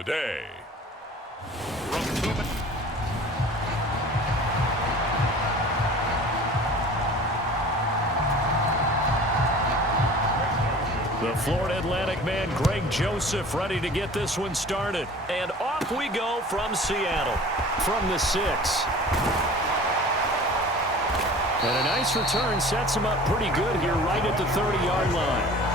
today. The Florida Atlantic man, Greg Joseph, ready to get this one started. And off we go from Seattle. From the 6. And a nice return sets him up pretty good here right at the 30-yard line.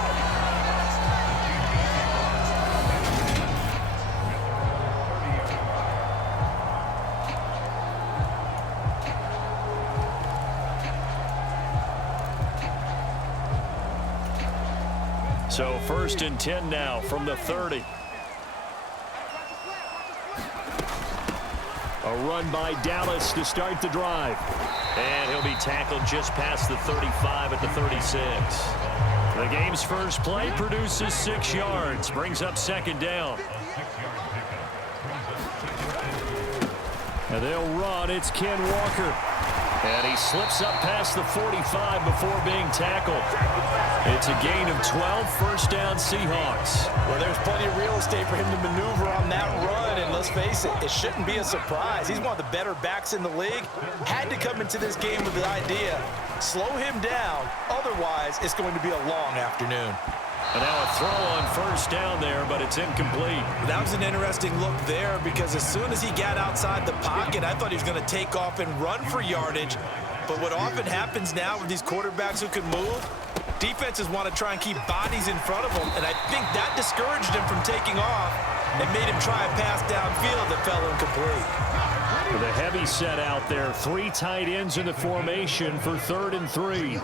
So 1st and 10 now from the 30. A run by Dallas to start the drive. And he'll be tackled just past the 35 at the 36. The game's first play produces 6 yards. Brings up 2nd down. And they'll run. It's Ken Walker. And he slips up past the 45 before being tackled. It's a gain of 12, 1st down Seahawks. Well, there's plenty of real estate for him to maneuver on that run, and let's face it, it shouldn't be a surprise. He's one of the better backs in the league. Had to come into this game with the idea, slow him down, otherwise it's going to be a long afternoon. And now a throw on 1st down there, but it's incomplete. That was an interesting look there because as soon as he got outside the pocket, I thought he was going to take off and run for yardage. But what often happens now with these quarterbacks who can move, defenses want to try and keep bodies in front of them, and I think that discouraged him from taking off and made him try a pass downfield that fell incomplete. With a heavy set out there, 3 tight ends in the formation for 3rd and 3.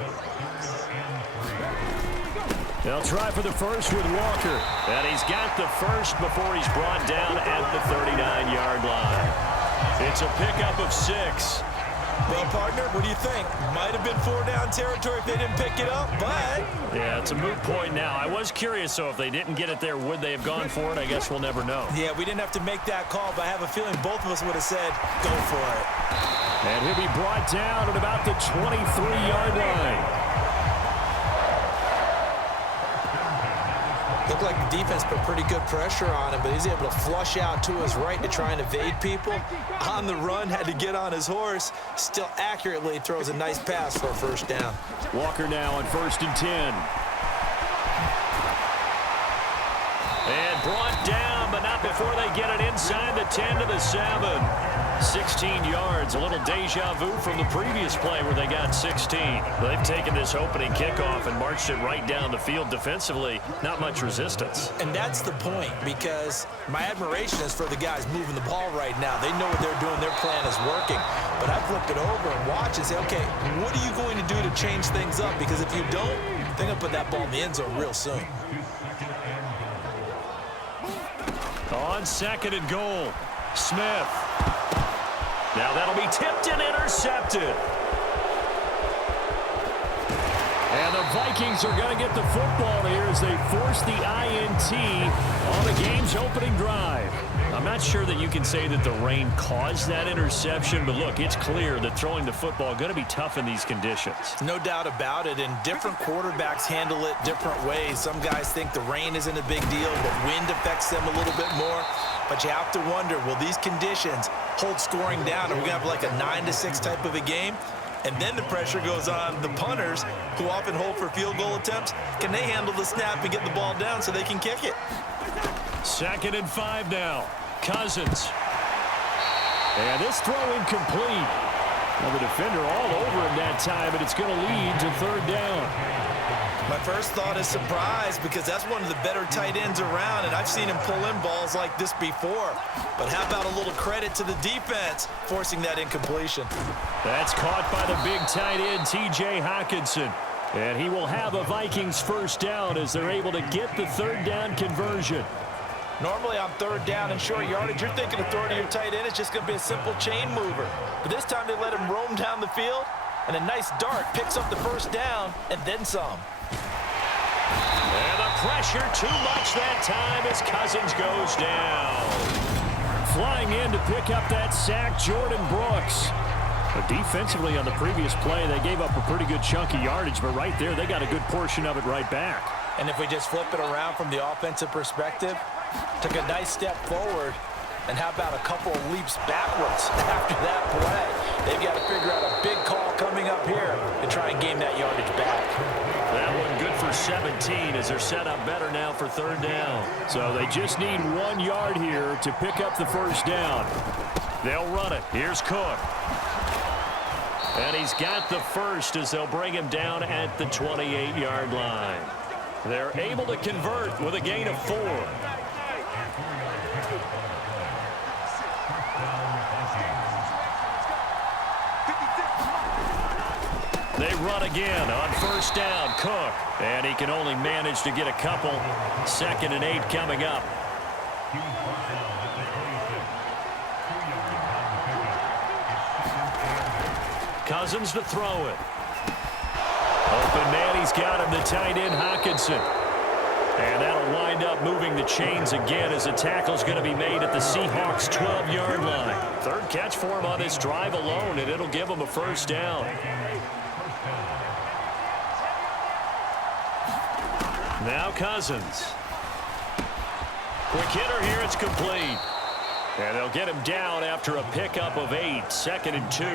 They'll try for the first with Walker. And he's got the first before he's brought down at the 39-yard line. It's a pickup of 6. Well, partner, what do you think? Might have been 4-down territory if they didn't pick it up, but... Yeah, it's a moot point now. I was curious, so if they didn't get it there, would they have gone for it? I guess we'll never know. Yeah, we didn't have to make that call, but I have a feeling both of us would have said, go for it. And he'll be brought down at about the 23-yard line. Looked like the defense put pretty good pressure on him, but he's able to flush out to his right to try and evade people. On the run, had to get on his horse. Still accurately throws a nice pass for a 1st down. Walker now on 1st and 10. And brought down, but not before they get it inside the 10 to the 7. 16 yards, a little deja vu from the previous play where they got 16. They've taken this opening kickoff and marched it right down the field defensively. Not much resistance. And that's the point, because my admiration is for the guys moving the ball right now. They know what they're doing. Their plan is working. But I flip it over and watch and say, okay, what are you going to do to change things up? Because if you don't, they're going to put that ball in the end zone real soon. On 2nd and goal, Smith. Now that'll be tipped and intercepted. And the Vikings are going to get the football here as they force the INT on the game's opening drive. I'm not sure that you can say that the rain caused that interception, but look, it's clear that throwing the football is going to be tough in these conditions. No doubt about it, and different quarterbacks handle it different ways. Some guys think the rain isn't a big deal, but wind affects them a little bit more. But you have to wonder, will these conditions hold scoring down? Are we going to have like a 9-6 type of a game? And then the pressure goes on the punters, who often hold for field goal attempts. Can they handle the snap and get the ball down so they can kick it? 2nd and 5 now. Cousins. And this throw incomplete. Now the defender all over him that time, but it's going to lead to 3rd down. My first thought is surprise, because that's one of the better tight ends around, and I've seen him pull in balls like this before. But how about a little credit to the defense forcing that incompletion? That's caught by the big tight end, T.J. Hockenson. And he will have a Vikings 1st down as they're able to get the 3rd down conversion. Normally on 3rd down and short yardage, you're thinking of throwing to your tight end. It's just going to be a simple chain mover. But this time they let him roam down the field, and a nice dart picks up the 1st down and then some. And the pressure too much that time as Cousins goes down. Flying in to pick up that sack, Jordan Brooks. But defensively on the previous play, they gave up a pretty good chunk of yardage, but right there they got a good portion of it right back. And if we just flip it around from the offensive perspective, Took a nice step forward, and how about a couple of leaps backwards after that play? They've got to figure out a big call coming up here to try and gain that yardage back. That one good for 17 as they're set up better now for third down. So they just need 1 yard here to pick up the first down. They'll run it. Here's Cook. And he's got the first as they'll bring him down at the 28-yard line. They're able to convert with a gain of 4. They run again on first down. Cook. And he can only manage to get a couple. 2nd and 8 coming up. Cousins to throw it. Open man, he's got him, the tight end, Hockenson. And that'll wind up moving the chains again as the tackle's going to be made at the Seahawks' 12-yard line. 3rd catch for him on this drive alone, and it'll give him a first down. Now Cousins. Quick hitter here, it's complete. And they'll get him down after a pickup of 8, 2nd and 2.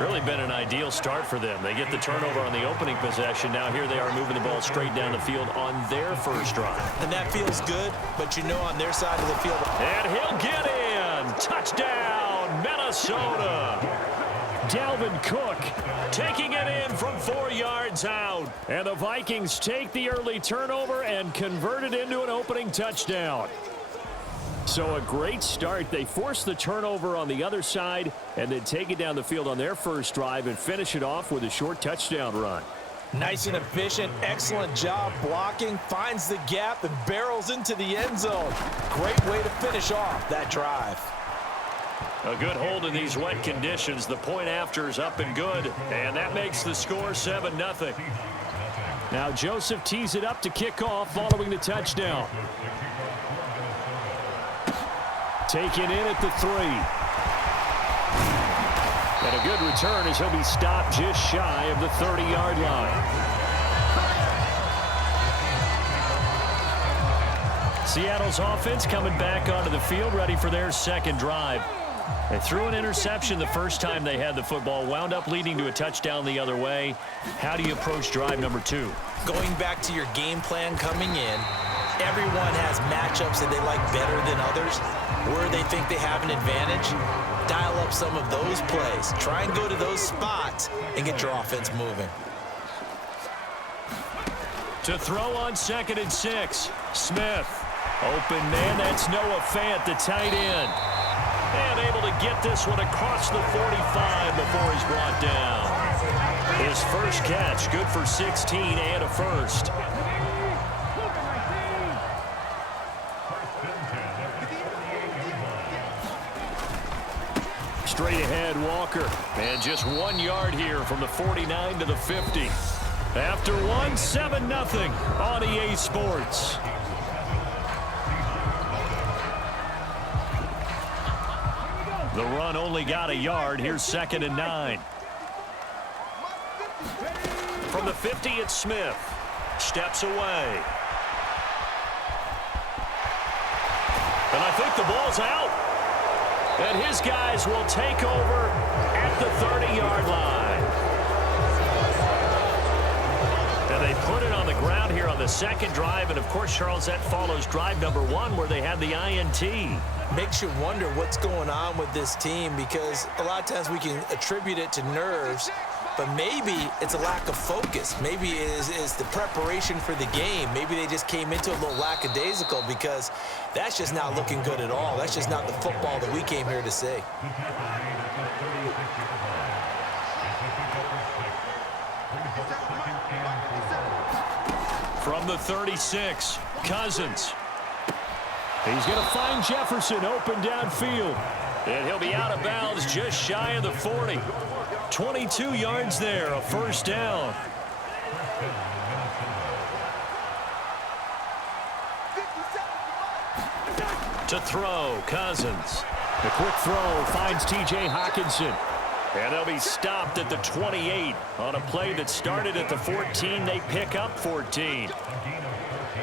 Really been an ideal start for them. They get the turnover on the opening possession. Now here they are moving the ball straight down the field on their first drive. And that feels good, but you know on their side of the field. And he'll get in. Touchdown, Minnesota. Dalvin Cook taking it in from 4 yards out. And the Vikings take the early turnover and convert it into an opening touchdown. So a great start. They force the turnover on the other side and then take it down the field on their first drive and finish it off with a short touchdown run. Nice and efficient. Excellent job blocking. Finds the gap and barrels into the end zone. Great way to finish off that drive. A good hold in these wet conditions. The point after is up and good. And that makes the score 7-0. Now Joseph tees it up to kick off following the touchdown. Taken in at the 3. And a good return as he'll be stopped just shy of the 30-yard line. Seattle's offense coming back onto the field, ready for their second drive. They threw an interception the first time they had the football, wound up leading to a touchdown the other way. How do you approach drive number 2? Going back to your game plan coming in, everyone has matchups that they like better than others, where they think they have an advantage. Dial up some of those plays. Try and go to those spots and get your offense moving. To throw on 2nd and 6. Smith. Open man, that's Noah Fant, the tight end. And able to get this one across the 45 before he's brought down. His first catch, good for 16 and a first. Straight ahead, Walker. And just 1 yard here from the 49 to the 50. After 1, 7-0 on EA Sports. The run only got a yard. Here's 2nd and 9. From the 50, it's Smith. Steps away. And I think the ball's out. And his guys will take over at the 30-yard line. And they put it on the ground here on the second drive. And, of course, Charles, that follows drive number 1 where they had the INT. Makes you wonder what's going on with this team, because a lot of times we can attribute it to nerves, but maybe it's a lack of focus. Maybe it is the preparation for the game. Maybe they just came into a little lackadaisical, because that's just not looking good at all. That's just not the football that we came here to see. From the 36, Cousins. He's going to find Jefferson open downfield. And he'll be out of bounds just shy of the 40. 22 yards there, a first down. To throw, Cousins. The quick throw finds T.J. Hockenson. And they'll be stopped at the 28 on a play that started at the 14. They pick up 14.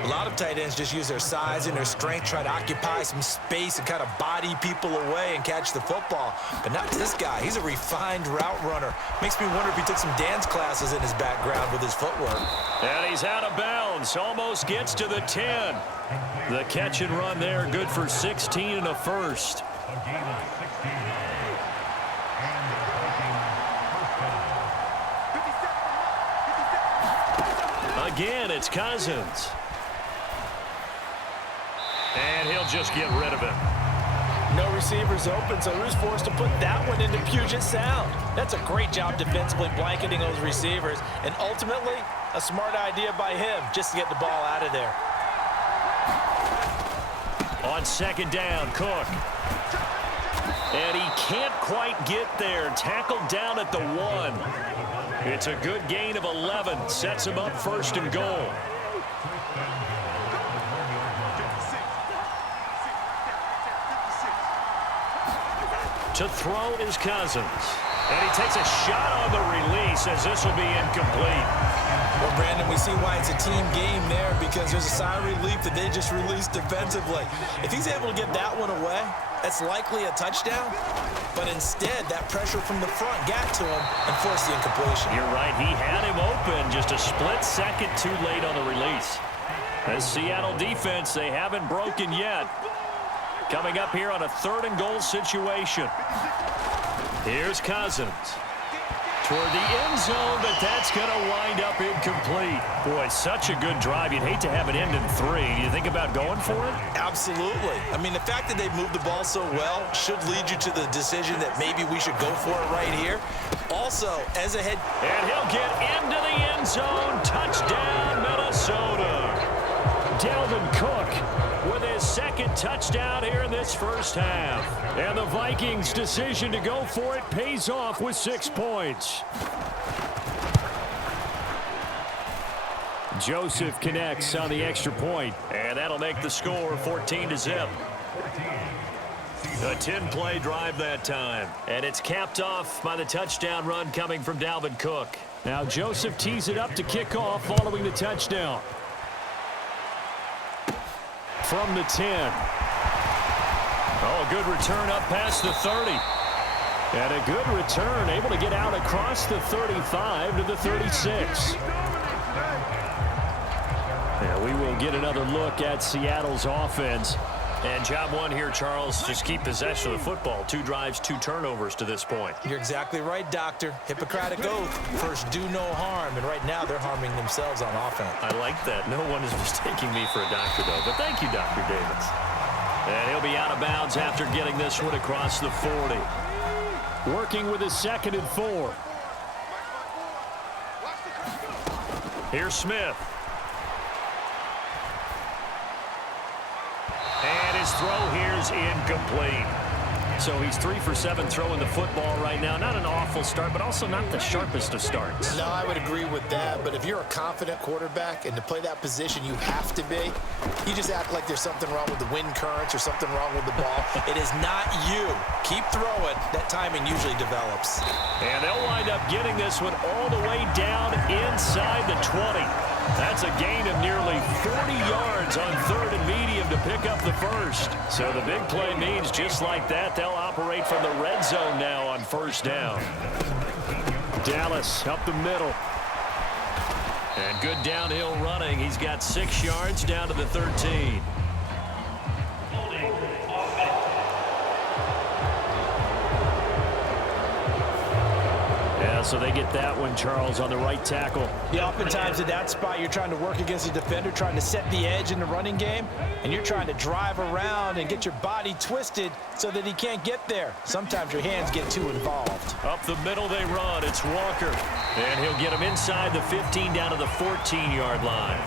A lot of tight ends just use their size and their strength, try to occupy some space and kind of body people away and catch the football. But not this guy. He's a refined route runner. Makes me wonder if he took some dance classes in his background with his footwork. And he's out of bounds. Almost gets to the 10. The catch and run there, good for 16 and a first. Again, it's Cousins. And he'll just get rid of it. No receivers open, so who's forced to put that one into Puget Sound? That's a great job defensively blanketing those receivers, and ultimately, a smart idea by him just to get the ball out of there. On second down, Cook. And he can't quite get there. Tackled down at the 1. It's a good gain of 11. Sets him up first and goal. To throw is Cousins. And he takes a shot on the release as this will be incomplete. Well, Brandon, we see why it's a team game there because there's a sigh of relief that they just released defensively. If he's able to get that one away, that's likely a touchdown. But instead, that pressure from the front got to him and forced the incompletion. You're right. He had him open just a split second too late on the release. The Seattle defense, they haven't broken yet. Coming up here on a 3rd and goal situation. Here's Cousins. Toward the end zone, but that's going to wind up incomplete. Boy, such a good drive. You'd hate to have it end in 3. Do you think about going for it? Absolutely. I mean, the fact that they've moved the ball so well should lead you to the decision that maybe we should go for it right here. Also, as a head... And he'll get into the end zone. Touchdown, Minnesota. Dalvin Cook with his 2nd touchdown here in this first half. And the Vikings' decision to go for it pays off with 6 points. Joseph connects on the extra point, and that'll make the score 14-0. A 10-play drive that time, and it's capped off by the touchdown run coming from Dalvin Cook. Now Joseph tees it up to kick off following the touchdown. From the 10. Oh, a good return up past the 30. And a good return, able to get out across the 35 to the 36. Yeah, we will get another look at Seattle's offense. And job 1 here, Charles, just keep possession of the football. 2 drives, 2 turnovers to this point. You're exactly right, Doctor. Hippocratic oath. First, do no harm. And right now, they're harming themselves on offense. I like that. No one is mistaking me for a doctor, though. But thank you, Dr. Davis. And he'll be out of bounds after getting this one across the 40. Working with his 2nd and 4. Here's Smith. And his throw here's incomplete. So he's 3 for 7 throwing the football right now. Not an awful start, but also not the sharpest of starts. No, I would agree with that. But if you're a confident quarterback and to play that position, you have to be. You just act like there's something wrong with the wind currents or something wrong with the ball. It is not you. Keep throwing. That timing usually develops. And they'll wind up getting this one all the way down inside the 20. That's a gain of nearly 40 yards on 3rd and medium to pick up the first. So the big play means just like that, they'll operate from the red zone now on 1st down. Dallas up the middle. And good downhill running. He's got 6 yards down to the 13. So they get that one, Charles, on the right tackle. Yeah, oftentimes at that spot, you're trying to work against a defender, trying to set the edge in the running game, and you're trying to drive around and get your body twisted so that he can't get there. Sometimes your hands get too involved. Up the middle they run. It's Walker. And he'll get him inside the 15 down to the 14-yard line.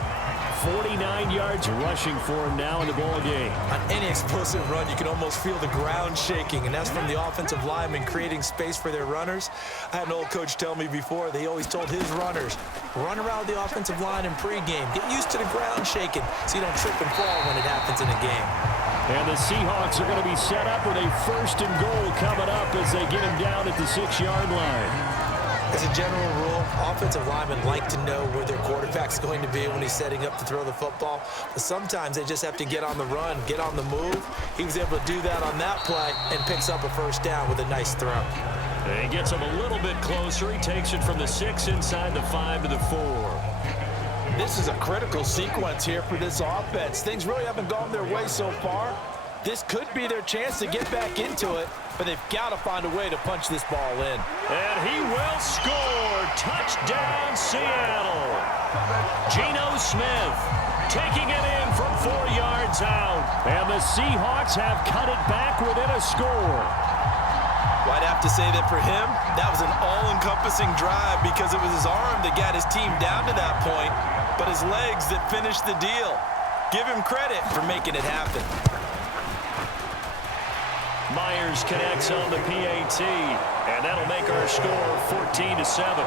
49 yards rushing for him now in the ball game. On any explosive run, you can almost feel the ground shaking, and that's from the offensive linemen creating space for their runners. I had an old coach tell me before, they always told his runners, run around the offensive line in pregame. Get used to the ground shaking so you don't trip and fall when it happens in a game. And the Seahawks are going to be set up with a 1st and goal coming up as they get him down at the 6-yard line. As a general rule, offensive linemen like to know where their quarterback's going to be when he's setting up to throw the football. But sometimes they just have to get on the run, get on the move. He was able to do that on that play and picks up a first down with a nice throw. And he gets him a little bit closer. He takes it from the 6 inside the 5 to the 4. This is a critical sequence here for this offense. Things really haven't gone their way so far. This could be their chance to get back into it, but they've got to find a way to punch this ball in. And he will score. Touchdown, Seattle. Geno Smith taking it in from 4 yards out. And the Seahawks have cut it back within a score. Well, I'd have to say that for him, that was an all-encompassing drive because it was his arm that got his team down to that point, but his legs that finished the deal. Give him credit for making it happen. Myers connects on the PAT, and that'll make our score 14-7.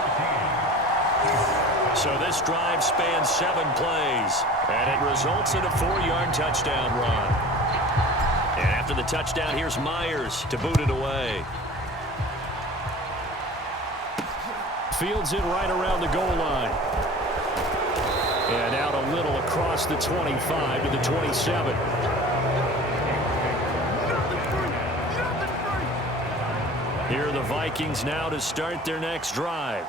So this drive spans 7 plays, and it results in a 4-yard touchdown run. And after the touchdown, here's Myers to boot it away. Fields it right around the goal line. And out a little across the 25 to the 27. Here are the Vikings now to start their next drive.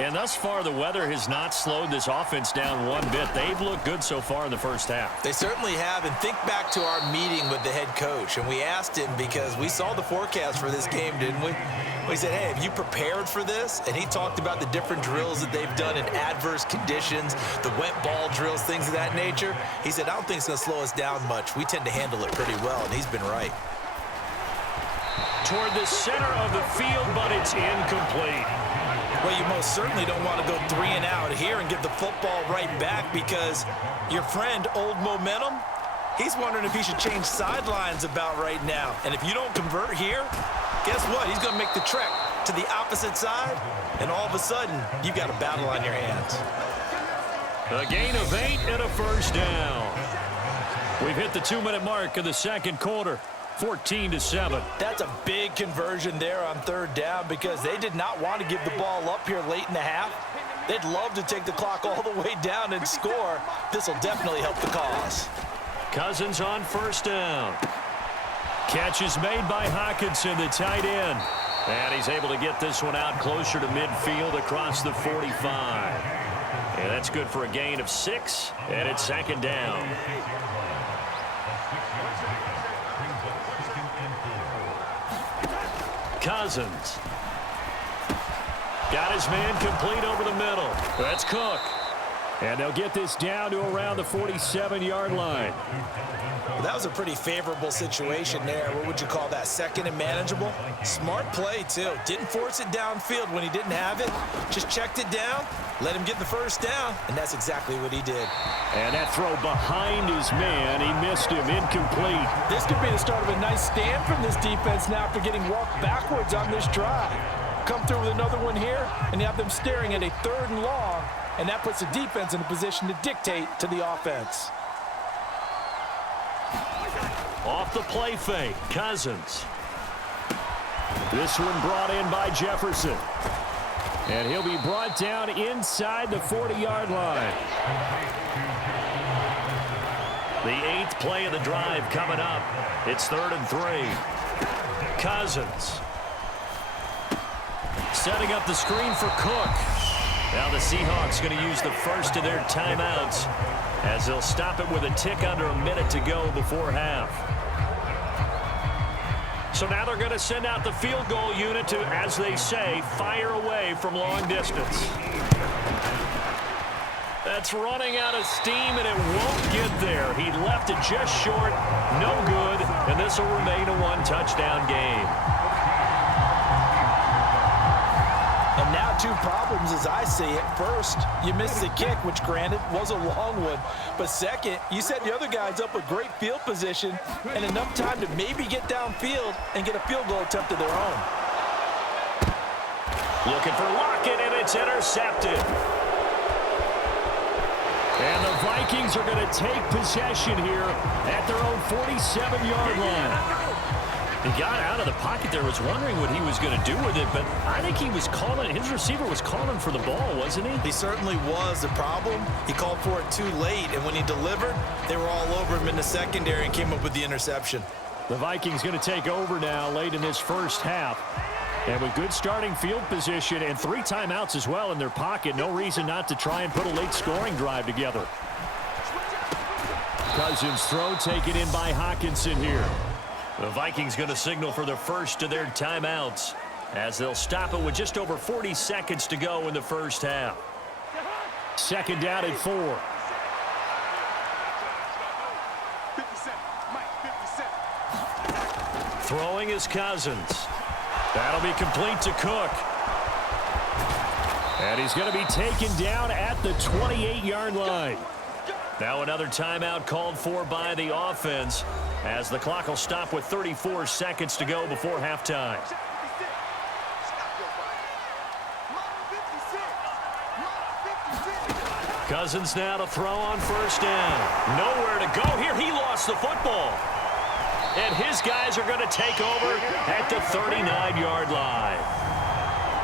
And thus far, the weather has not slowed this offense down one bit. They've looked good so far in the first half. They certainly have, and think back to our meeting with the head coach, and we asked him because we saw the forecast for this game, didn't we? We said, hey, have you prepared for this? And he talked about the different drills that they've done in adverse conditions, the wet ball drills, things of that nature. He said, I don't think it's going to slow us down much. We tend to handle it pretty well, and he's been right. Toward the center of the field, but it's incomplete. Well, you most certainly don't want to go 3 and out here and give the football right back because your friend, Old Momentum, he's wondering if he should change sidelines about right now. And if you don't convert here, guess what? He's going to make the trek to the opposite side, and all of a sudden, you've got a battle on your hands. A gain of 8 and a first down. We've hit the 2-minute mark of the second quarter. 14-7. That's a big conversion there on 3rd down because they did not want to give the ball up here late in the half. They'd love to take the clock all the way down and score. This will definitely help the cause. Cousins on 1st down. Catch is made by Hawkinson, the tight end. And he's able to get this one out closer to midfield across the 45. And that's good for a gain of 6, and it's 2nd down. Cousins. Got his man complete over the middle. That's Cook. And they'll get this down to around the 47-yard line. Well, that was a pretty favorable situation there. What would you call that? 2nd and manageable? Smart play, too. Didn't force it downfield when he didn't have it. Just checked it down, let him get the first down, and that's exactly what he did. And that throw behind his man, he missed him, incomplete. This could be the start of a nice stand from this defense now after getting walked backwards on this drive. Come through with another one here, and you have them staring at a 3rd and long, and that puts the defense in a position to dictate to the offense. Off the play fake, Cousins. This one brought in by Jefferson. And he'll be brought down inside the 40-yard line. The 8th play of the drive coming up. It's 3rd and 3. Cousins. Setting up the screen for Cook. Now the Seahawks going to use the first of their timeouts as they'll stop it with a tick under a minute to go before half. So now they're going to send out the field goal unit to, as they say, fire away from long distance. That's running out of steam, and it won't get there. He left it just short, no good, and this will remain a 1-touchdown game. And now 2 problems as I see it. First, you missed the kick, which granted was a long one. But second, you set the other guys up with great field position and enough time to maybe get downfield and get a field goal attempt of their own. Looking for Lockett, and it's intercepted. And the Vikings are going to take possession here at their own 47-yard line. He got out of the pocket there, was wondering what he was going to do with it, but I think he was calling, his receiver was calling for the ball, wasn't he? He certainly was. The problem, he called for it too late, and when he delivered, they were all over him in the secondary and came up with the interception. The Vikings going to take over now late in this first half. And with good starting field position and 3 timeouts as well in their pocket, no reason not to try and put a late scoring drive together. Cousins throw taken in by Hawkinson here. The Vikings going to signal for the first of their timeouts as they'll stop it with just over 40 seconds to go in the first half. Second down and 4. Throwing is Cousins. That'll be complete to Cook. And he's going to be taken down at the 28-yard line. Now another timeout called for by the offense as the clock will stop with 34 seconds to go before halftime. Cousins now to throw on first down. Nowhere to go here. He lost the football. And his guys are going to take over at the 39-yard line.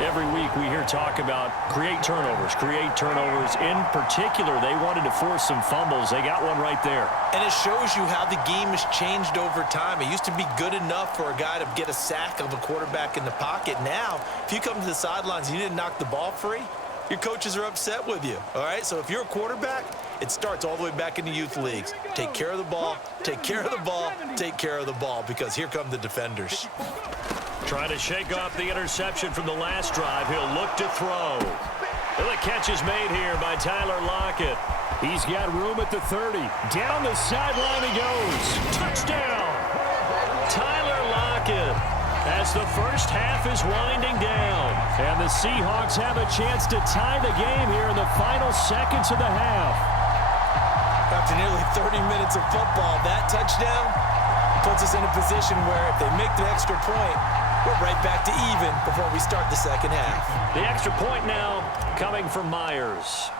Every week we hear talk about create turnovers. In particular, they wanted to force some fumbles. They got one right there. And it shows you how the game has changed over time. It used to be good enough for a guy to get a sack of a quarterback in the pocket. Now, if you come to the sidelines and you didn't knock the ball free, your coaches are upset with you, all right? So if you're a quarterback, it starts all the way back in the youth leagues. Take care of the ball, take care of the ball, take care of the ball, because here come the defenders. Trying to shake off the interception from the last drive. He'll look to throw. The catch is made here by Tyler Lockett. He's got room at the 30. Down the sideline he goes. Touchdown! Tyler Lockett. As the first half is winding down. And the Seahawks have a chance to tie the game here in the final seconds of the half. After nearly 30 minutes of football, that touchdown puts us in a position where if they make the extra point, we're right back to even before we start the second half. The extra point now coming from Myers.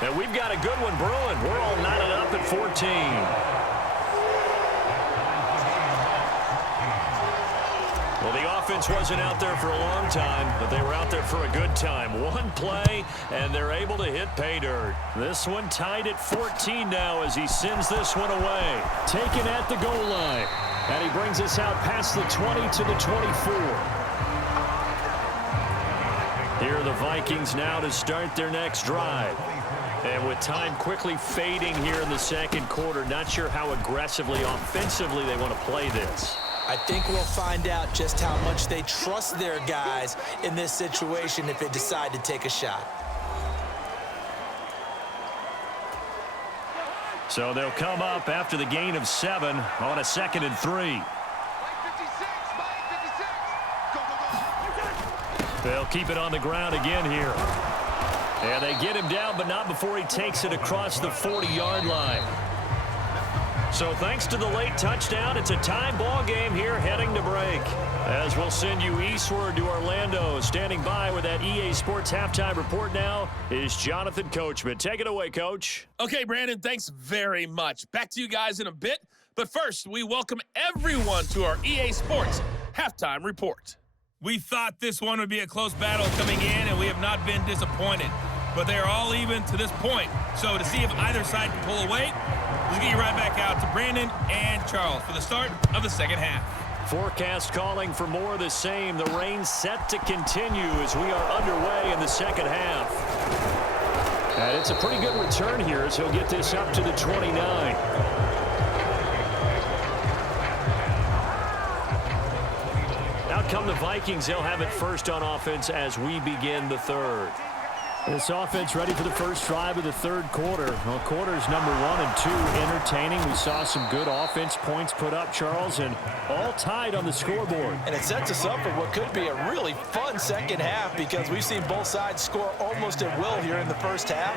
And we've got a good one brewing. We're all knotted up at 14. Well, the offense wasn't out there for a long time, but they were out there for a good time. One play, and they're able to hit pay dirt. This one tied at 14 now as he sends this one away. Taken at the goal line. And he brings us out past the 20 to the 24. Here are the Vikings now to start their next drive. And with time quickly fading here in the second quarter, not sure how aggressively, offensively they want to play this. I think we'll find out just how much they trust their guys in this situation if they decide to take a shot. So they'll come up after the gain of 7 on a 2nd and 3. They'll keep it on the ground again here. And they get him down, but not before he takes it across the 40-yard line. So thanks to the late touchdown, it's a tie ball game here heading to break. As we'll send you eastward to Orlando. Standing by with that EA Sports halftime report now is Jonathan Coachman. Take it away, Coach. Okay, Brandon, thanks very much. Back to you guys in a bit. But first, we welcome everyone to our EA Sports halftime report. We thought this one would be a close battle coming in, and we have not been disappointed. But they are all even to this point. So to see if either side can pull away, let's get you right back out to Brandon and Charles for the start of the second half. Forecast calling for more of the same. The rain set to continue as we are underway in the second half. And it's a pretty good return here as he'll get this up to the 29. Out come the Vikings. They'll have it first on offense as we begin the third. This offense ready for the first drive of the third quarter. Well, quarters number 1 and 2 entertaining. We saw some good offense points put up, Charles, and all tied on the scoreboard. And it sets us up for what could be a really fun second half because we've seen both sides score almost at will here in the first half.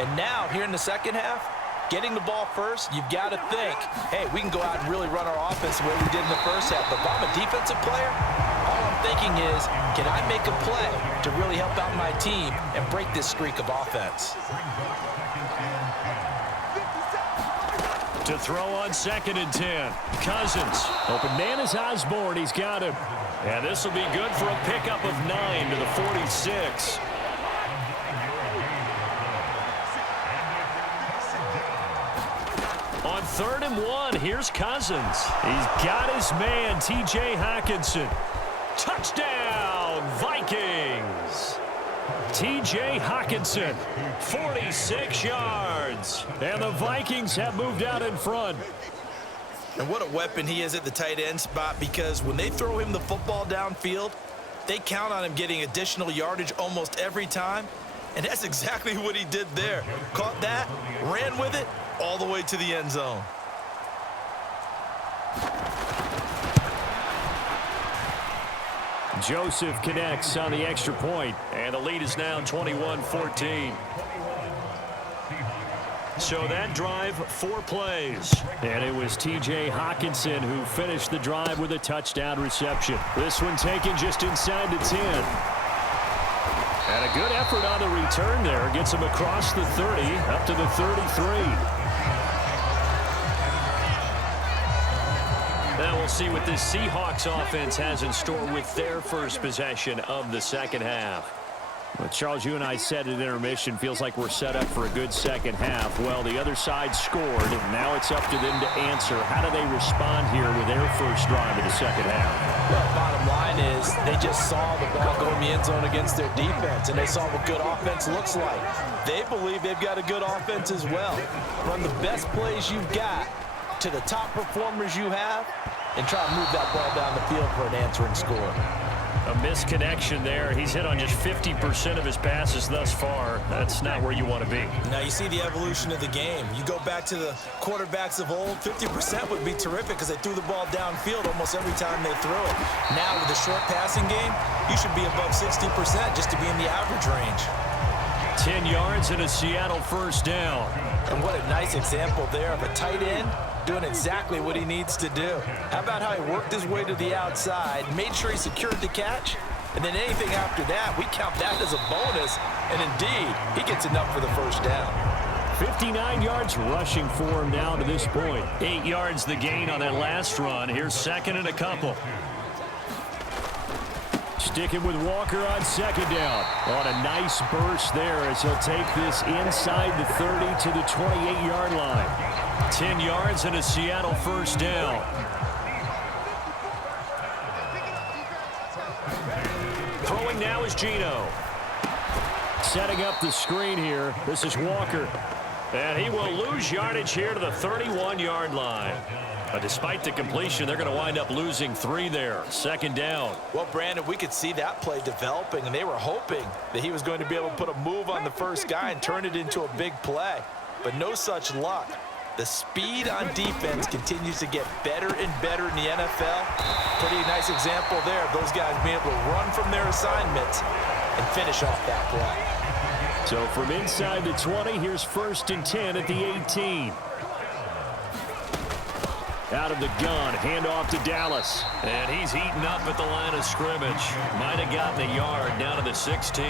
And now, here in the second half, getting the ball first, you've got to think, hey, we can go out and really run our offense the way we did in the first half. But if I'm a defensive player, all I'm thinking is, can I make a play to really help out my team and break this streak of offense? To throw on 2nd and 10. Cousins. Open man is Osborne. He's got him. And this will be good for a pickup of 9 to the 46. On 3rd and 1, here's Cousins. He's got his man, T.J. Hockenson. Touchdown, Vikings. T.J. Hockenson, 46 yards. And the Vikings have moved out in front. And what a weapon he is at the tight end spot, because when they throw him the football downfield, they count on him getting additional yardage almost every time. And that's exactly what he did there. Caught that, ran with it, all the way to the end zone. Joseph connects on the extra point, and the lead is now 21-14. So that drive, 4 plays. And it was T.J. Hockenson who finished the drive with a touchdown reception. This one taken just inside the 10. And a good effort on the return there. Gets him across the 30, up to the 33. Now we'll see what this Seahawks offense has in store with their first possession of the second half. Well, Charles, you and I said at intermission, feels like we're set up for a good second half. Well, the other side scored, and now it's up to them to answer. How do they respond here with their first drive of the second half? Well, bottom line is they just saw the ball go in the end zone against their defense, and they saw what good offense looks like. They believe they've got a good offense as well. Run the best plays you've got to the top performers you have, and try to move that ball down the field for an answering score. A misconnection there. He's hit on just 50% of his passes thus far. That's not where you want to be. Now you see the evolution of the game. You go back to the quarterbacks of old, 50% would be terrific because they threw the ball downfield almost every time they threw it. Now with the short passing game, you should be above 60% just to be in the average range. 10 yards and a Seattle first down. And what a nice example there of a tight end doing exactly what he needs to do. How about how he worked his way to the outside, made sure he secured the catch, and then anything after that, we count that as a bonus, and indeed, he gets enough for the first down. 59 yards rushing for him now to this point. 8 yards the gain on that last run. Here's 2nd and a couple. Sticking with Walker on 2nd down. On a nice burst there as he'll take this inside the 30 to the 28-yard line. 10 yards and a Seattle first down. Throwing now is Geno. Setting up the screen here. This is Walker. And he will lose yardage here to the 31-yard line. But despite the completion, they're going to wind up losing 3 there. 2nd down. Well, Brandon, we could see that play developing, and they were hoping that he was going to be able to put a move on the first guy and turn it into a big play. But no such luck. The speed on defense continues to get better and better in the NFL. Pretty nice example there of those guys being able to run from their assignments and finish off that play. So from inside the 20, here's 1st and 10 at the 18. Out of the gun, handoff to Dallas. And he's heating up at the line of scrimmage. Might have gotten a yard down to the 16.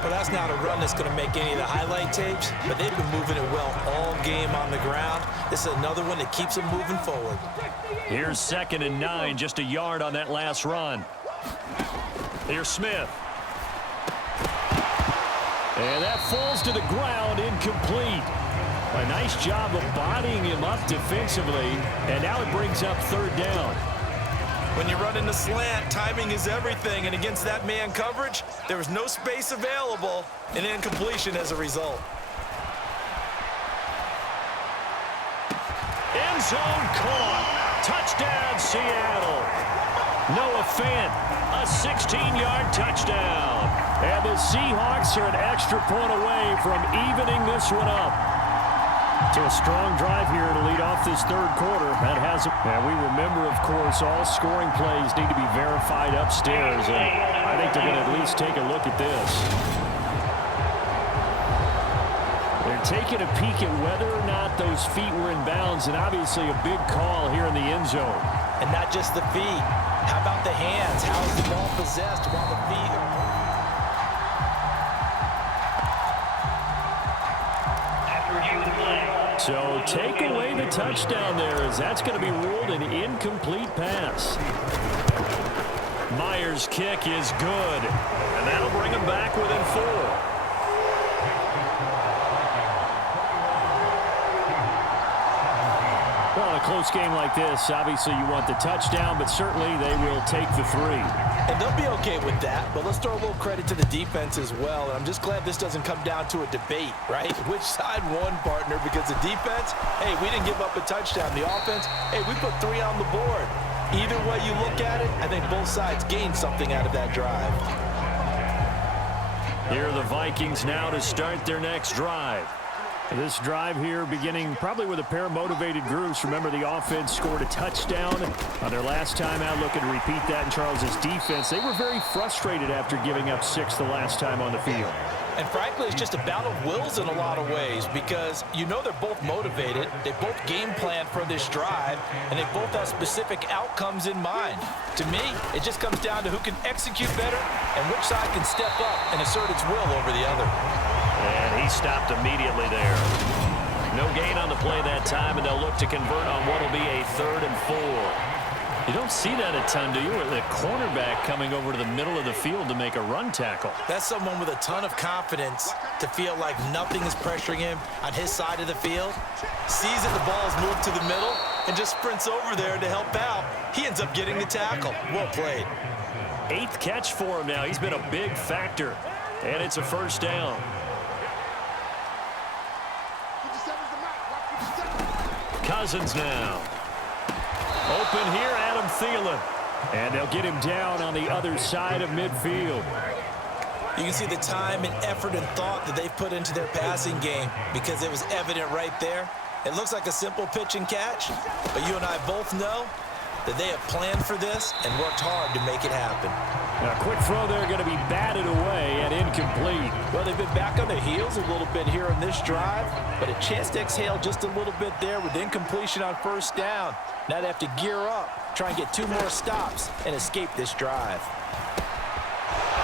Well, that's not a run that's going to make any of the highlight tapes, but they've been moving it well all game on the ground. This is another one that keeps them moving forward. Here's 2nd and 9, just a yard on that last run. Here's Smith. And that falls to the ground, incomplete. A nice job of bodying him up defensively, and now it brings up 3rd down. When you run in the slant, timing is everything, and against that man coverage, there was no space available, and incompletion as a result. End zone caught. Touchdown, Seattle. Noah Fant, a 16-yard touchdown. And the Seahawks are an extra point away from evening this one up. To a strong drive here to lead off this 3rd quarter. That has it. And we remember, of course, all scoring plays need to be verified upstairs. And I think they're going to at least take a look at this. They're taking a peek at whether or not those feet were in bounds, and obviously a big call here in the end zone. And not just the feet. How about the hands? How is the ball possessed while the feet are... So take away the touchdown there, as that's going to be ruled an incomplete pass. Myers' kick is good, and that'll bring him back within 4. Well, in a close game like this, obviously you want the touchdown, but certainly they will take the 3. And they'll be okay with that, but let's throw a little credit to the defense as well. And I'm just glad this doesn't come down to a debate, right? Which side won, partner? Because the defense, hey, we didn't give up a touchdown. The offense, hey, we put 3 on the board. Either way you look at it, I think both sides gained something out of that drive. Here are the Vikings now to start their next drive. This drive here beginning probably with a pair of motivated groups. Remember, the offense scored a touchdown on their last time out. Looking to repeat that in Charles's defense. They were very frustrated after giving up 6 the last time on the field. And frankly, it's just a battle of wills in a lot of ways, because you know they're both motivated. They both game plan for this drive, and they both have specific outcomes in mind. To me, it just comes down to who can execute better and which side can step up and assert its will over the other. And he stopped immediately there. No gain on the play that time, and they'll look to convert on what will be a 3rd and 4. You don't see that a ton, do you? Or the cornerback coming over to the middle of the field to make a run tackle. That's someone with a ton of confidence to feel like nothing is pressuring him on his side of the field. Sees that the ball is moved to the middle and just sprints over there to help out. He ends up getting the tackle. Well played. 8th catch for him now. He's been a big factor. And it's a 1st down. Cousins now. Open here, Adam Thielen. And they'll get him down on the other side of midfield. You can see the time and effort and thought that they've put into their passing game, because it was evident right there. It looks like a simple pitch and catch, but you and I both know that they have planned for this and worked hard to make it happen. Now, a quick throw there going to be batted away and incomplete. Well, they've been back on their heels a little bit here on this drive, but a chance to exhale just a little bit there with incompletion on 1st down. Now they have to gear up, try and get 2 more stops, and escape this drive.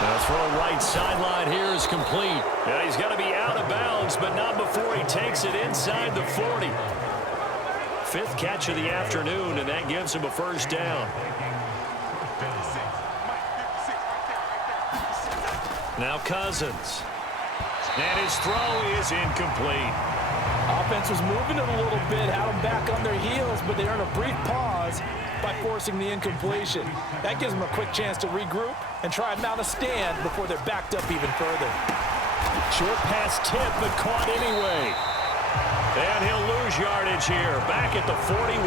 The throw right sideline here is complete. Yeah, he's got to be out of bounds, but not before he takes it inside the 40. 5th catch of the afternoon, and that gives him a 1st down. Now Cousins. And his throw is incomplete. Offense was moving it a little bit, had them back on their heels, but they earn a brief pause by forcing the incompletion. That gives them a quick chance to regroup and try and mount a stand before they're backed up even further. Short pass tip, but caught anyway. And he'll lose yardage here, back at the 41.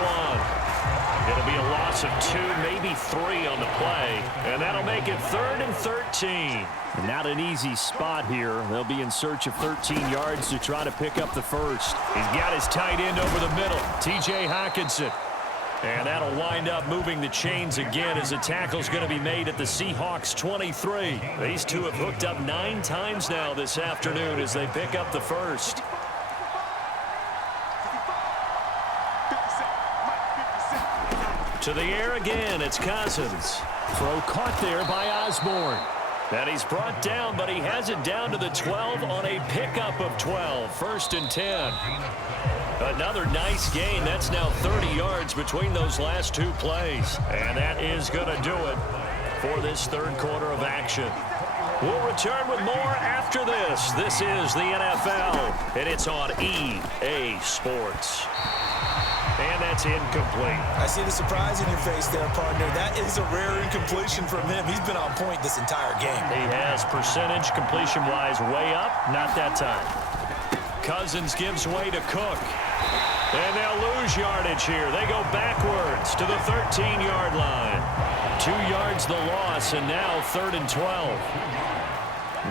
It'll be a loss of 2, maybe 3 on the play, and that'll make it 3rd and 13. Not an easy spot here. They'll be in search of 13 yards to try to pick up the 1st. He's got his tight end over the middle, T.J. Hockenson. And that'll wind up moving the chains again as the tackle's going to be made at the Seahawks 23. These two have hooked up 9 times now this afternoon as they pick up the 1st. To the air again, it's Cousins. Throw caught there by Osborne. And he's brought down, but he has it down to the 12 on a pickup of 12. 1st and 10. Another nice gain. That's now 30 yards between those last 2 plays. And that is going to do it for this 3rd quarter of action. We'll return with more after this. This is the NFL, and it's on EA Sports. And that's incomplete. I see the surprise in your face there, partner. That is a rare incompletion from him. He's been on point this entire game. He has percentage completion-wise way up. Not that time. Cousins gives way to Cook. And they'll lose yardage here. They go backwards to the 13-yard line. 2 yards the loss, and now 3rd and 12.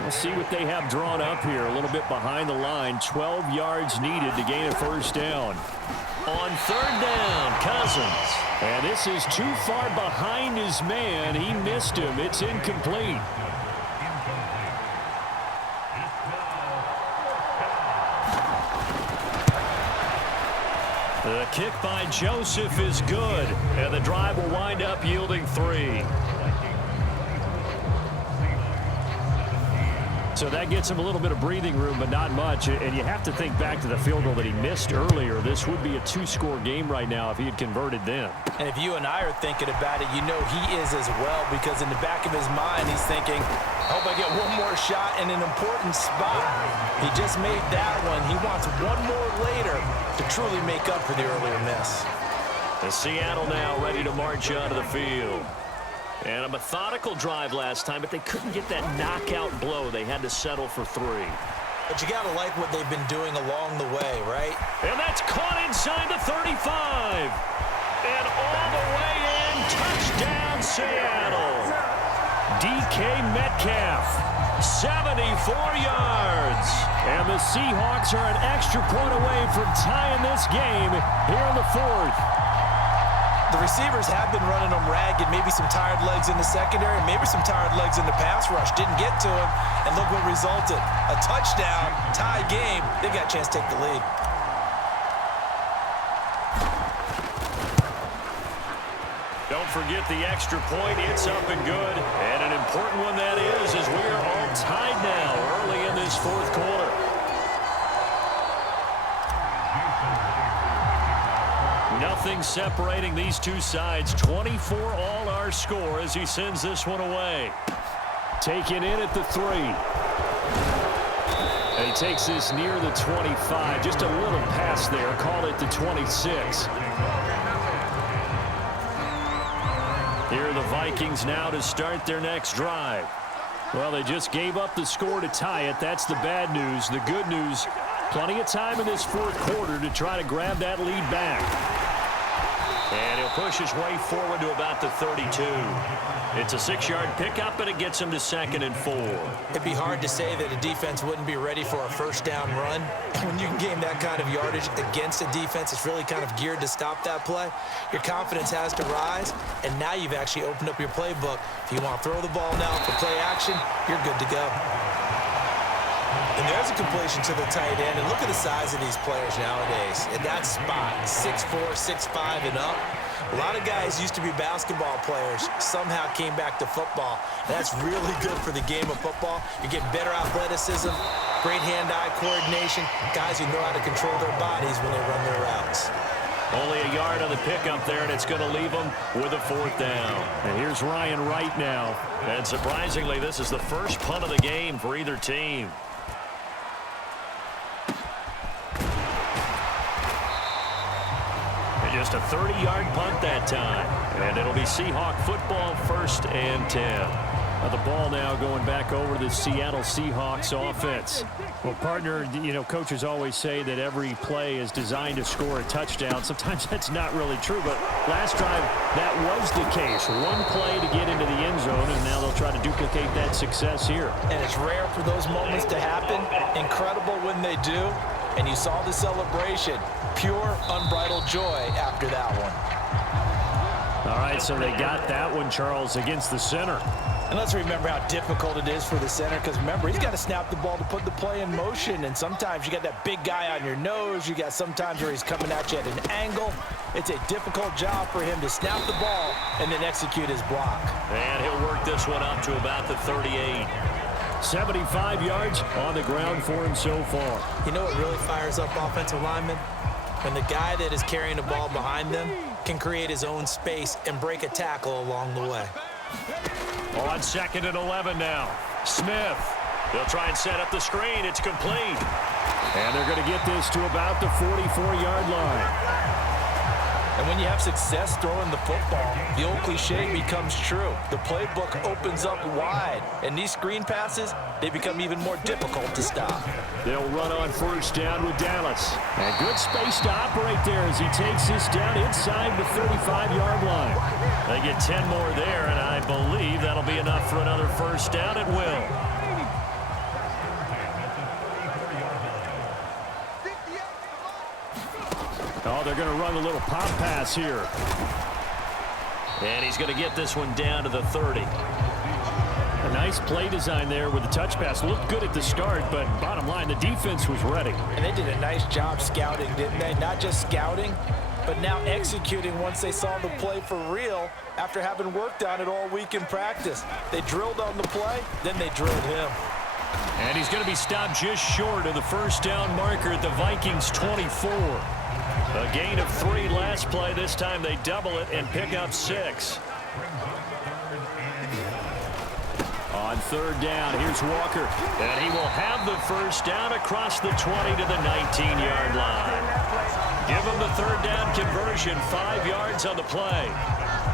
We'll see what they have drawn up here. A little bit behind the line. 12 yards needed to gain a 1st down. On 3rd down, Cousins. And this is too far behind his man. He missed him. It's incomplete. The kick by Joseph is good. And the drive will wind up yielding 3. So that gets him a little bit of breathing room, but not much. And you have to think back to the field goal that he missed earlier. This would be a 2-score game right now if he had converted then. And if you and I are thinking about it, you know he is as well, because in the back of his mind, he's thinking, I hope I get one more shot in an important spot. He just made that one. He wants one more later to truly make up for the earlier miss. The Seattle now ready to march onto the field. And a methodical drive last time, but they couldn't get that knockout blow. They had to settle for 3. But you got to like what they've been doing along the way, right? And that's caught inside the 35. And all the way in, touchdown Seattle. DK Metcalf, 74 yards. And the Seahawks are an extra point away from tying this game here in the 4th. The receivers have been running them ragged. Maybe some tired legs in the secondary, maybe some tired legs in the pass rush. Didn't get to him, and look what resulted. A touchdown, tie game. They got a chance to take the lead. Don't forget the extra point. It's up and good. And an important one that is, as we are all tied now early in this 4th quarter. Nothing separating these two sides. 24 all our score as he sends this one away. Taken in at the 3. And he takes this near the 25. Just a little pass there. Call it the 26. Here are the Vikings now to start their next drive. Well, they just gave up the score to tie it. That's the bad news. The good news, plenty of time in this 4th quarter to try to grab that lead back. And he'll push his way forward to about the 32. It's a 6-yard pickup, and it gets him to 2nd and 4. It'd be hard to say that a defense wouldn't be ready for a first down run. When you can gain that kind of yardage against a defense, it's really kind of geared to stop that play. Your confidence has to rise, and now you've actually opened up your playbook. If you want to throw the ball now for play action, you're good to go. And there's a completion to the tight end. And look at the size of these players nowadays. In that spot, 6'4", 6'5", and up. A lot of guys used to be basketball players, somehow came back to football. And that's really good for the game of football. You're getting better athleticism, great hand-eye coordination, guys who know how to control their bodies when they run their routes. Only a yard on the pickup there, and it's going to leave them with a 4th down. And here's Ryan Wright now. And surprisingly, this is the first punt of the game for either team. Just a 30-yard punt that time. And it'll be Seahawk football, 1st and 10. The ball now going back over to the Seattle Seahawks offense. Well, partner, you know, coaches always say that every play is designed to score a touchdown. Sometimes that's not really true, but last drive that was the case. One play to get into the end zone, and now they'll try to duplicate that success here. And it's rare for those moments to happen. Incredible when they do. And you saw the celebration. Pure, unbridled joy after that one. All right, so they got that one, Charles, against the center. And let's remember how difficult it is for the center, because remember, he's got to snap the ball to put the play in motion. And sometimes you got that big guy on your nose. You got sometimes where he's coming at you at an angle. It's a difficult job for him to snap the ball and then execute his block. And he'll work this one up to about the 38. 75 yards on the ground for him so far. You know what really fires up offensive linemen? When the guy that is carrying the ball behind them can create his own space and break a tackle along the way. On 2nd and 11 now. Smith. They'll try and set up the screen. It's complete. And they're going to get this to about the 44-yard line. And when you have success throwing the football, the old cliche becomes true. The playbook opens up wide. And these screen passes, they become even more difficult to stop. They'll run on 1st down with Dallas. And good space to operate there as he takes this down inside the 35-yard line. They get 10 more there, and I believe that'll be enough for another 1st down. It will. Oh, they're going to run a little pop pass here. And he's going to get this one down to the 30. A nice play design there with the touch pass. Looked good at the start, but bottom line, the defense was ready. And they did a nice job scouting, didn't they? Not just scouting, but now executing once they saw the play for real after having worked on it all week in practice. They drilled on the play, then they drilled him. And he's going to be stopped just short of the first down marker at the Vikings 24. A gain of 3 last play. This time they double it and pick up 6. On third down, here's Walker. And he will have the first down across the 20 to the 19-yard line. Give him the third down conversion, 5 yards on the play.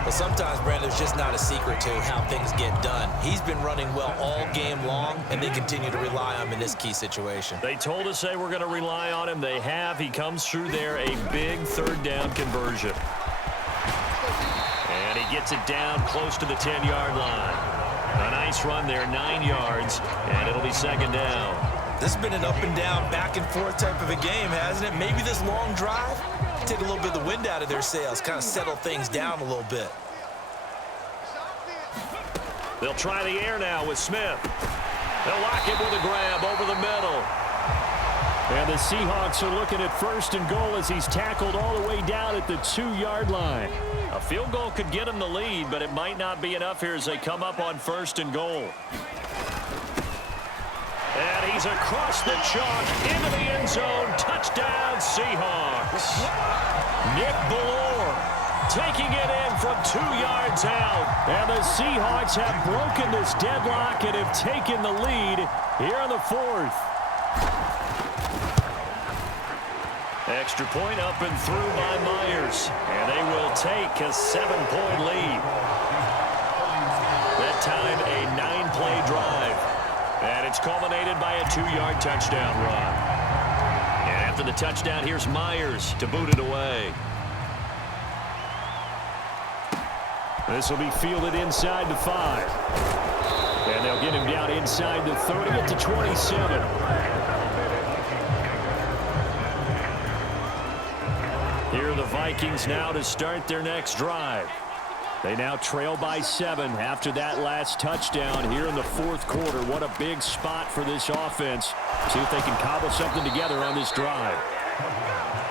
Well, sometimes, Brandon, there's just not a secret to how things get done. He's been running well all game long, and they continue to rely on him in this key situation. They told us they were going to rely on him. They have. He comes through there, a big third down conversion. And he gets it down close to the 10-yard line. A nice run there, 9 yards, and it'll be second down. This has been an up-and-down, back-and-forth type of a game, hasn't it? Maybe this long drive, take a little bit of the wind out of their sails, kind of settle things down a little bit. They'll try the air now with Smith. They'll lock him with a grab over the middle. And the Seahawks are looking at first and goal as he's tackled all the way down at the 2-yard line. A field goal could get him the lead, but it might not be enough here as they come up on first and goal. And he's across the chalk into the end zone. Touchdown, Seahawks. Nick Ballore taking it in from 2 yards out. And the Seahawks have broken this deadlock and have taken the lead here in the 4th. Extra point up and through by Myers. And they will take a 7-point lead. That time a 9-play drive. And it's culminated by a 2-yard touchdown run. And after the touchdown, here's Myers to boot it away. This will be fielded inside the 5. And they'll get him down inside the 30 at the 27. Here are the Vikings now to start their next drive. They now trail by 7 after that last touchdown here in the 4th quarter. What a big spot for this offense. See if they can cobble something together on this drive.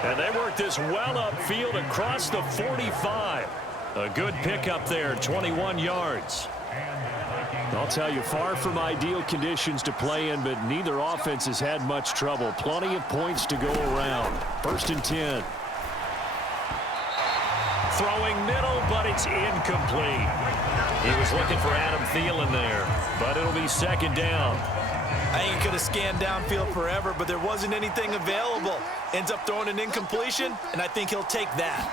And they work this well upfield across the 45. A good pickup there, 21 yards. I'll tell you, far from ideal conditions to play in, but neither offense has had much trouble. Plenty of points to go around. 1st and 10. Throwing middle, but it's incomplete. He was looking for Adam Thielen there, but it'll be second down. I ain't going to scan downfield forever, but there wasn't anything available. Ends up throwing an incompletion, and I think he'll take that.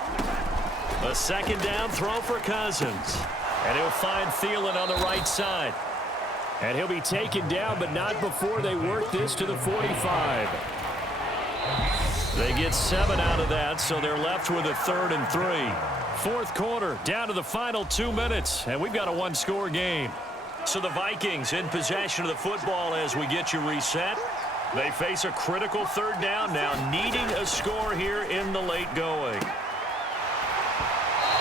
A second down throw for Cousins. And he'll find Thielen on the right side. And he'll be taken down, but not before they work this to the 45. They get 7 out of that, so they're left with a 3rd and 3. 4th quarter, down to the final 2 minutes, and we've got a 1-score game. So the Vikings in possession of the football as we get you reset. They face a critical 3rd down now, needing a score here in the late going.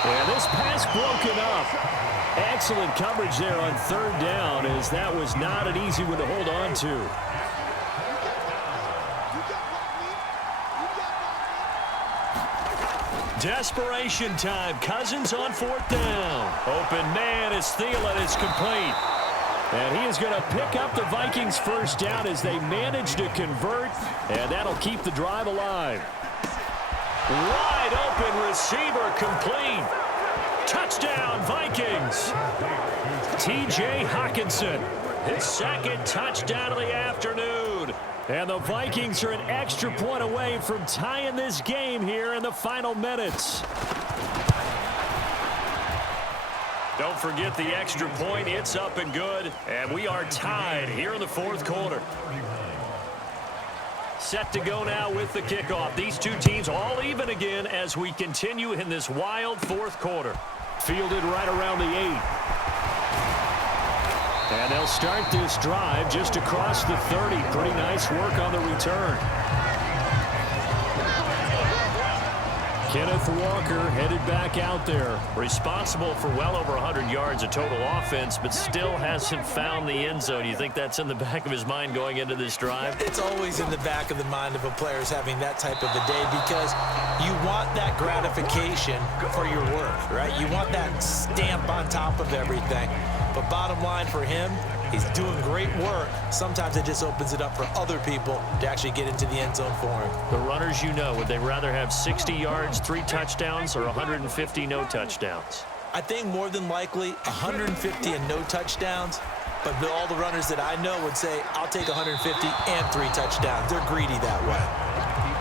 And this pass broken up. Excellent coverage there on 3rd down, as that was not an easy one to hold on to. Desperation time. Cousins on 4th down. Open man as Thielen is complete. And he is going to pick up the Vikings' first down as they manage to convert. And that'll keep the drive alive. Wide open receiver complete. Touchdown Vikings. T.J. Hockenson. His 2nd touchdown of the afternoon. And the Vikings are an extra point away from tying this game here in the final minutes. Don't forget the extra point. It's up and good. And we are tied here in the 4th quarter. Set to go now with the kickoff. These two teams all even again as we continue in this wild 4th quarter. Fielded right around the 8. And they'll start this drive just across the 30. Pretty nice work on the return. Kenneth Walker headed back out there. Responsible for well over 100 yards of total offense, but still hasn't found the end zone. You think that's in the back of his mind going into this drive? It's always in the back of the mind of a player having that type of a day because you want that gratification for your work, right? You want that stamp on top of everything. But bottom line for him, He's doing great work. Sometimes it just opens it up for other people to actually get into the end zone for him. The runners, you know, would they rather have 60 yards, 3 touchdowns, or 150 no touchdowns? I think more than likely 150 and no touchdowns. But all the runners that I know would say, I'll take 150 and 3 touchdowns. They're greedy that way.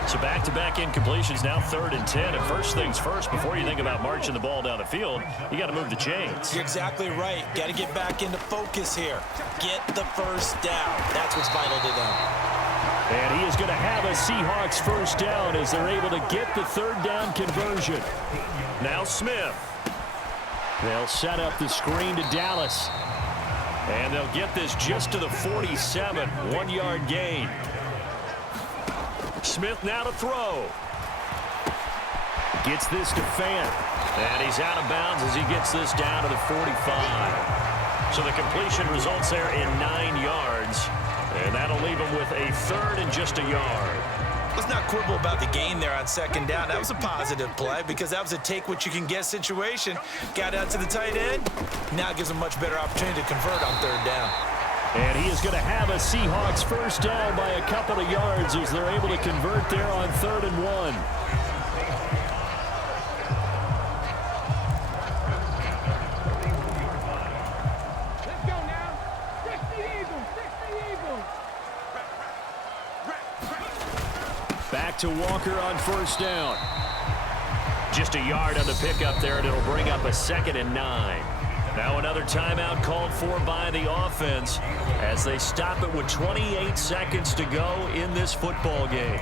So back-to-back incompletions, now 3rd and 10. And first things first, before you think about marching the ball down the field, you got to move the chains. You're exactly right. Got to get back into focus here. Get the first down. That's what's vital to them. And he is going to have a Seahawks first down as they're able to get the 3rd down conversion. Now Smith. They'll set up the screen to Dallas. And they'll get this just to the 47, 1-yard gain. Smith now to throw. Gets this to Fant. And he's out of bounds as he gets this down to the 45. So the completion results there in 9 yards. And that'll leave him with a 3rd and just a yard. Let's not quibble about the gain there on 2nd down. That was a positive play because that was a take-what-you-can-get situation. Got out to the tight end. Now gives him a much better opportunity to convert on 3rd down. And he is going to have a Seahawks first down by a couple of yards as they're able to convert there on 3rd and 1. Back to Walker on 1st down. Just a yard on the pickup there, and it'll bring up a 2nd and 9. Now another timeout called for by the offense as they stop it with 28 seconds to go in this football game.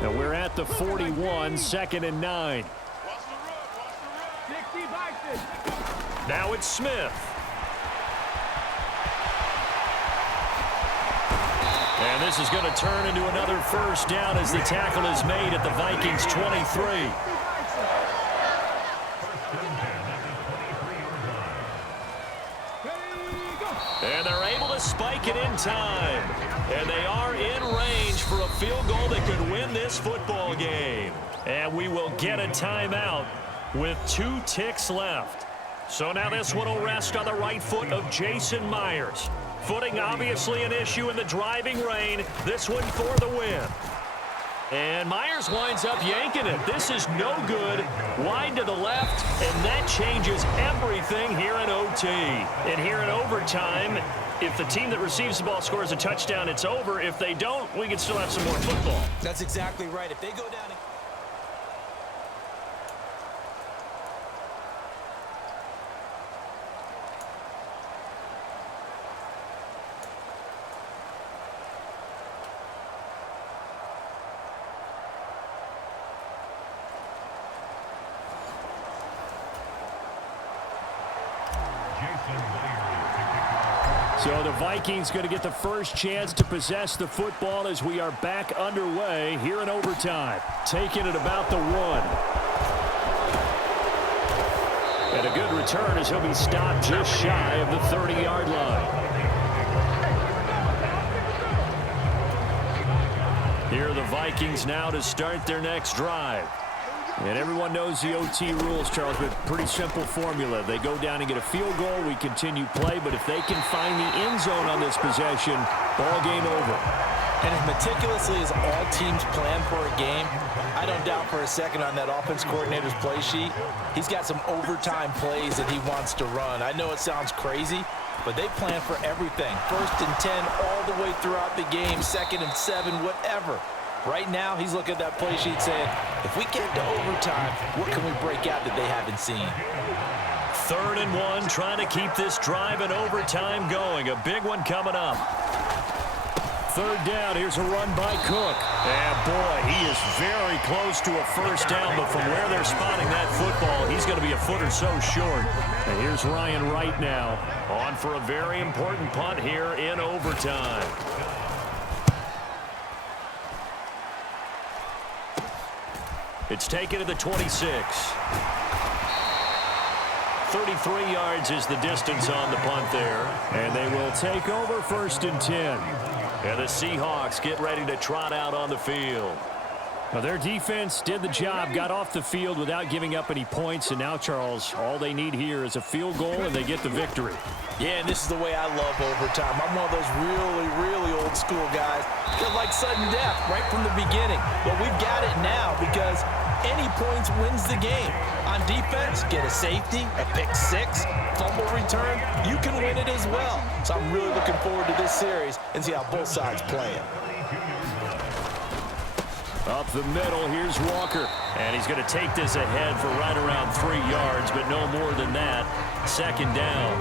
Now we're at the 41, 2nd and 9. Now it's Smith. And this is going to turn into another first down as the tackle is made at the Vikings 23. And they're able to spike it in time. And they are in range for a field goal that could win this football game. And we will get a timeout with 2 ticks left. So now this one will rest on the right foot of Jason Myers. Footing obviously an issue in the driving rain. This one for the win. And Myers winds up yanking it. This is no good. Wide to the left, and that changes everything here in OT. And here in overtime, if the team that receives the ball scores a touchdown, it's over. If they don't, we can still have some more football. That's exactly right. If they go down... So the Vikings going to get the first chance to possess the football as we are back underway here in overtime. Taking it about the 1. And a good return as he'll be stopped just shy of the 30-yard line. Here are the Vikings now to start their next drive. And everyone knows the OT rules, Charles, but pretty simple formula. They go down and get a field goal, we continue play, but if they can find the end zone on this possession, ball game over. And as meticulously as all teams plan for a game, I don't doubt for a second on that offense coordinator's play sheet, he's got some overtime plays that he wants to run. I know it sounds crazy, but they plan for everything. 1st and 10 all the way throughout the game, 2nd and 7, whatever. Right now, he's looking at that play sheet saying, if we get to overtime, what can we break out that they haven't seen? 3rd and 1, trying to keep this drive in overtime going. A big one coming up. 3rd down, here's a run by Cook. And boy, he is very close to a first down, but from where they're spotting that football, he's going to be a foot or so short. And here's Ryan Wright now, on for a very important punt here in overtime. It's taken to the 26. 33 yards is the distance on the punt there. And they will take over 1st and 10. And the Seahawks get ready to trot out on the field. Well, their defense did the job, got off the field without giving up any points, and now, Charles, all they need here is a field goal, and they get the victory. Yeah, and this is the way I love overtime. I'm one of those really, really old school guys that like sudden death right from the beginning. But we've got it now because any points wins the game. On defense, get a safety, a pick six, fumble return, you can win it as well. So I'm really looking forward to this series and see how both sides play it. Up the middle, here's Walker. And he's going to take this ahead for right around 3 yards, but no more than that. Second down.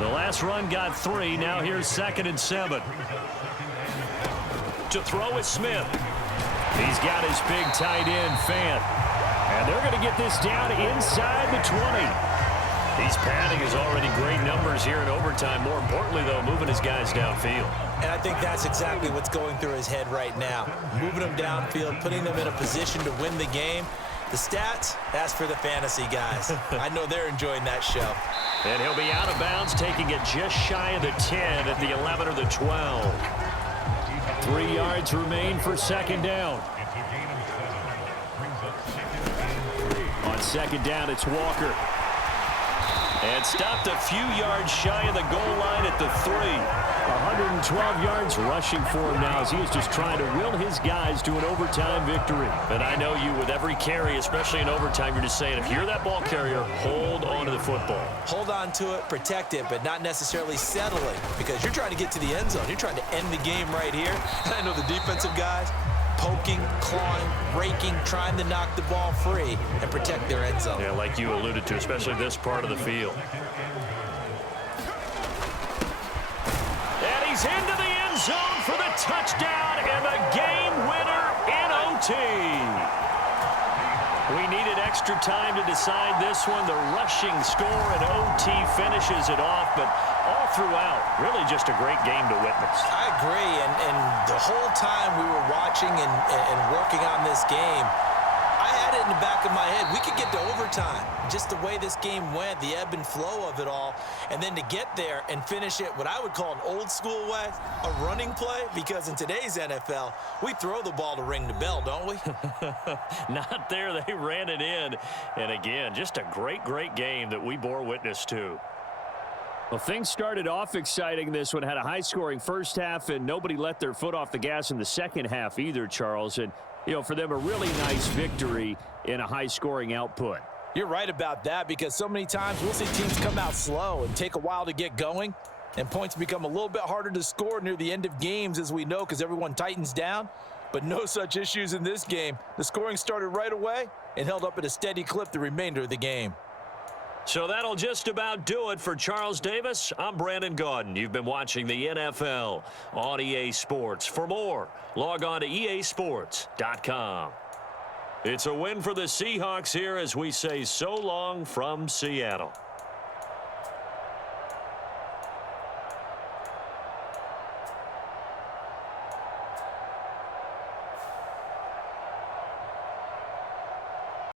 The last run got 3. Now here's 2nd and 7. To throw is Smith. He's got his big tight end, Fant. And they're going to get this down inside the 20. He's padding his already great numbers here in overtime. More importantly, though, moving his guys downfield. And I think that's exactly what's going through his head right now. Moving them downfield, putting them in a position to win the game. The stats, that's for the fantasy guys. I know they're enjoying that show. And he'll be out of bounds, taking it just shy of the 10 at the 11 or the 12. 3 yards remain for second down. On second down, it's Walker. And stopped a few yards shy of the goal line at the 3. 112 yards rushing for him now as he is just trying to will his guys to an overtime victory. And I know you, with every carry, especially in overtime, you're just saying, if you're that ball carrier, hold on to the football. Hold on to it, protect it, but not necessarily settling, because you're trying to get to the end zone. You're trying to end the game right here. And I know the defensive guys, poking, clawing, raking, trying to knock the ball free and protect their end zone. Yeah, like you alluded to, especially this part of the field. And he's into the end zone for the touchdown and the game winner in OT. We needed extra time to decide this one. The rushing score in OT finishes it off, but all throughout, really just a great game to witness. I agree, and the whole time we were watching and working on this game, I had it in the back of my head. We could get to overtime. Just the way this game went, the ebb and flow of it all, and then to get there and finish it what I would call an old school way, a running play, because in today's NFL, we throw the ball to ring the bell, don't we? Not there. They ran it in. And again, just a great, great game that we bore witness to. Well, things started off exciting. This one had a high-scoring first half, and nobody let their foot off the gas in the second half either, Charles. And, you know, for them, a really nice victory in a high-scoring output. You're right about that, because so many times we'll see teams come out slow and take a while to get going, and points become a little bit harder to score near the end of games, as we know, because everyone tightens down. But no such issues in this game. The scoring started right away and held up at a steady clip the remainder of the game. So that'll just about do it for Charles Davis. I'm Brandon Gaudin. You've been watching the NFL on EA Sports. For more, log on to easports.com. It's a win for the Seahawks here as we say so long from Seattle.